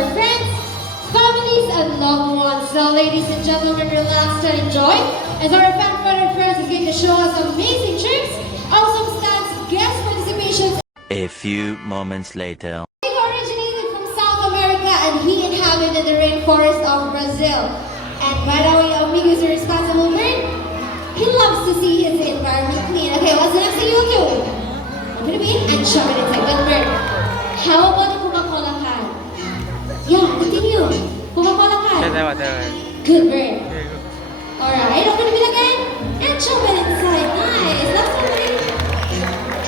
our friends, families, and loved ones. Now, ladies and gentlemen, relax and enjoy as our fan friends is going to show us amazing tricks, awesome stunts, guest participations. A few moments later. He originated from South America and he inhabited the rainforest of Brazil. And by the way, Amigo is a responsible bird. He loves to see his environment clean. Okay, what's the next thing you'll do? Open the bean and shove it inside. Good bird. How about the Coca-Cola can? Yeah, continue. Coca-Cola can. Good bird. Alright, open the bean again and shove it inside. Nice. Last one, buddy.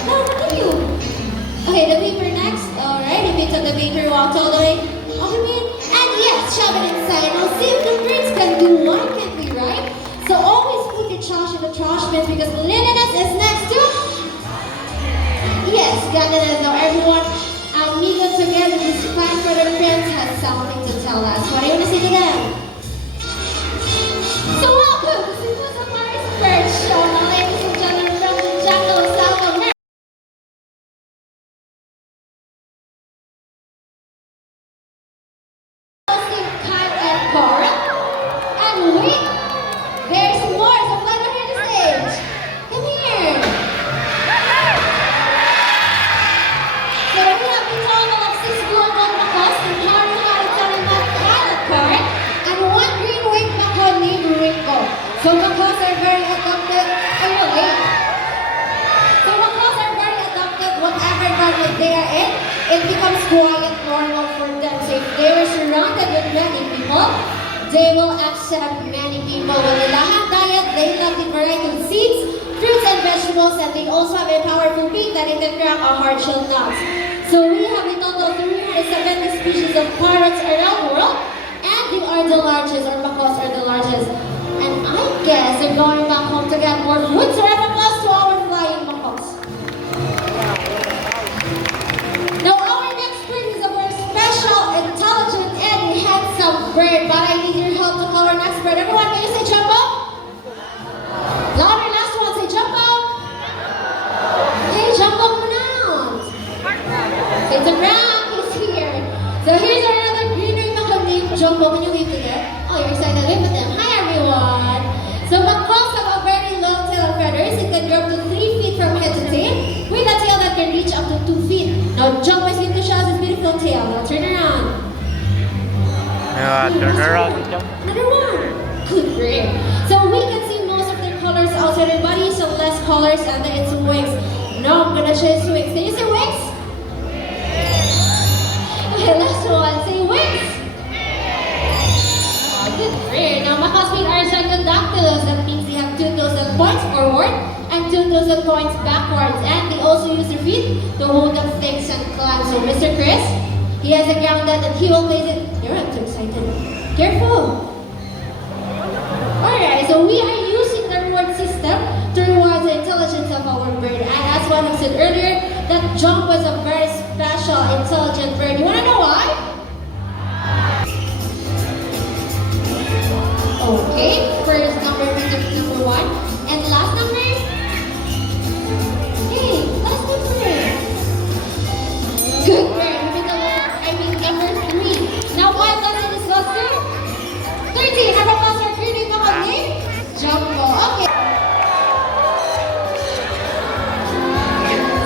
No, continue. Okay, the paper next. Alright, he picks up the paper, walks all the way. Open the bean and yes, shove it inside. Now see if the birds can do one, can we, right? So always put your trash in the trash bin because cleanliness is next to... Yes, cleanliness. Now everyone, Amigo together, this fine for their friends has something to tell us. What do you want to say to them? So welcome to Cebu Safari's bird show. Now ladies and gentlemen, from the jungle of South America. Kyle and Cora. And wait! There's more, so fly down here to the stage. Come here. So we have a total of 6 global macaws and Harry card and 1 green-winged macaw named Ringo. So macaws are very adaptive. So macaws are very adaptive. Whatever environment they are in, it becomes quiet, normal for them. So if they were surrounded with many people, they will accept many people. When they have diet, they love the variety of seeds, fruits, and vegetables, and they also have a powerful beak that it can crack a hard shell nuts. So we have a total of 370 species of parrots around the world, and they are the largest, or macaws are the largest. And I guess they're going back home to get more food, so everyone close to our flying macaws. Now our next bird is a very special, intelligent, and handsome bird, but I need your help to call our next bird. Everyone, can you say jumbo? Louder, last one, say jumbo. Hey, jumbo, pronounce. Say to ground, he's here. So here's another green-winged macaw named Jumbo. Can you leave together? Oh, you're excited to live with them. Hi, everyone. So macaws have a very long tail of feathers. It can grow up to 3 feet from head to tail, with a tail that can reach up to 2 feet. Now, Jumbo is going to show us his beautiful tail. Now, turn around. Turn around. Another one. Good, great. So we can see most of their colors outside their body, so less colors under its wings. Now I'm gonna show you its wings. Can you say wings? Okay, last one. Say wings. Oh, good, great. Now macaws feet are secondactylous. That means they have 2 toes that points forward and 2 toes that points backwards. And they also use their feet to hold up things and climb. So Mr. Chris, he has a ground net and he will place it. You're not too excited. Careful. Alright, so we are using the reward system to reward the intelligence of our bird. And as what I said earlier, that Jump was a very special, intelligent bird. You wanna know why? Okay, first number is number 1. And last number? Hey, last number. Good bird. Number 3. Now what does it discuss to? 13. Have a cluster of green macaw named Jumbo. Okay.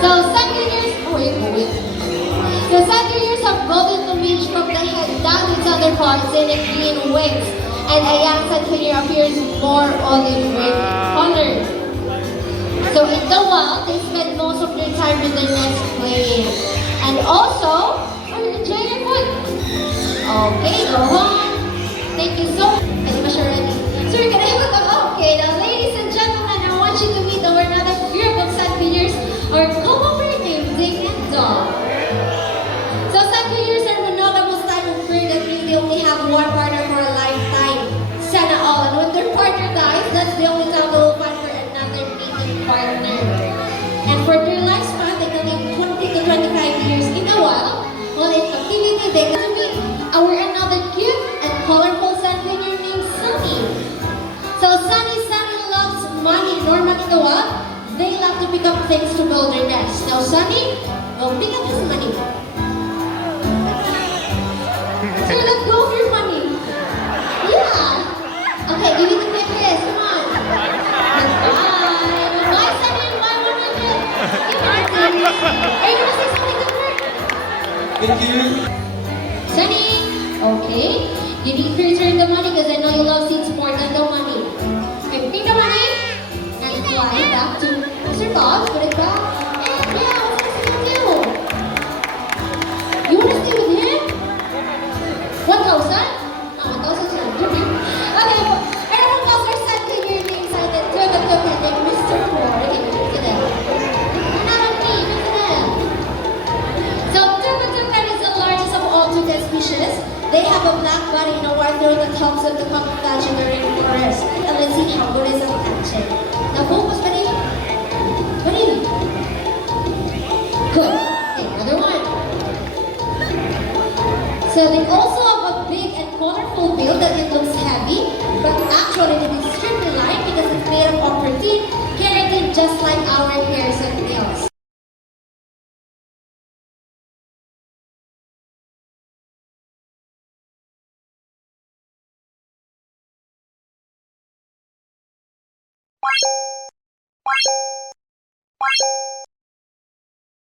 So Sandgulliers, So Sandgulliers have golden plumage from the head down to its other parts and green wings. And a young Sandgullier appears more olive red color. So in the wild, they spend most of their time in the nest playing. And also, enjoy your food. Okay, go home. Thank you so much. So we're gonna have a okay. Now, ladies and gentlemen, I want you to meet our another group of Sandgulliers, our couple named Dick and Dog. So Sandgulliers are monogamy type of bird that means they only have one partner for a lifetime. Sana all. And when their partner dies, that's the only time they will find for another mating partner. And for their lifespan, they can live 20 to 25 years in the wild. While in captivity, they can meet our another cute and colorful Sandgullier named Sunny. So Sunny loves money. Normally in the wild, they love to pick up things to build their nest. Now Sunny will pick up his money. Thank you. Sunny, okay. You need to return the money because I know you love seats more than the money. Okay, bring the money and fly back to Mr. Bob. Put it back. And yeah, what's next to do? You want to stay with him? 1,000? Oh, 1,000 sir. Okay, I don't know if Sir Sandy here being excited to the committing Mr. Moore. Okay, give to them. Not on me, give to them. So, turban is the largest of all toucan species. They have a black body and a white throat that helps them to camouflage in the rainforest. And let's see how good is at catching. Now, focus, buddy. Buddy. Good. Okay, another one. So they also have a big and colorful bill that it looks heavy, but actually it is extremely light because it's made up of protein, keratin, just like our hairs and nails.